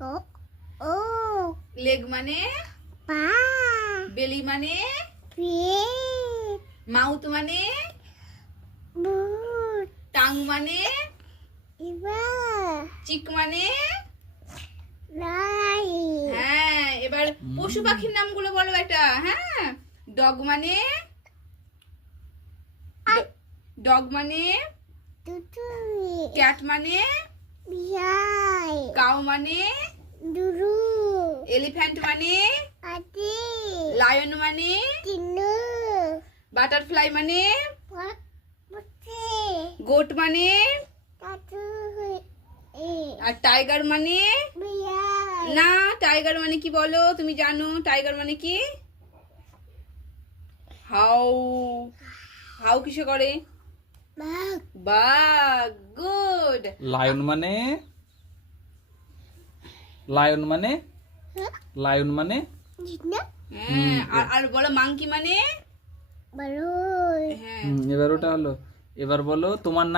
ও ও। Leg মানে? পা। বেলি মানে? পেট। মাউথ মানে? টাং মানে? এবার। চিক মানে? লাই হ্যাঁ এবার পশু পাখির নামগুলো বলো একটা হ্যাঁ। ডগ মানে? ডগ মানে? ক্যাট মানে? বিয়াই কাউ মানে? দুরু। এলিফ্যান্ট মানে? লায়ন মানে? বাটারফ্লাই মানে? গোট মানে? আর টাইগার মানে? না টাইগার মানে কি বলো? তুমি জানো টাইগার মানে কি? হাউ হাউ কিসে করে? বাঘ। বাঘ গুড লায়ন মানে? লায়ন মানে? লায়ন মানে? হ্যাঁ আর আর বলো মাংকি মানে? হ্যাঁ। এবার ওটা হলো। এবার বলো তোমার নাম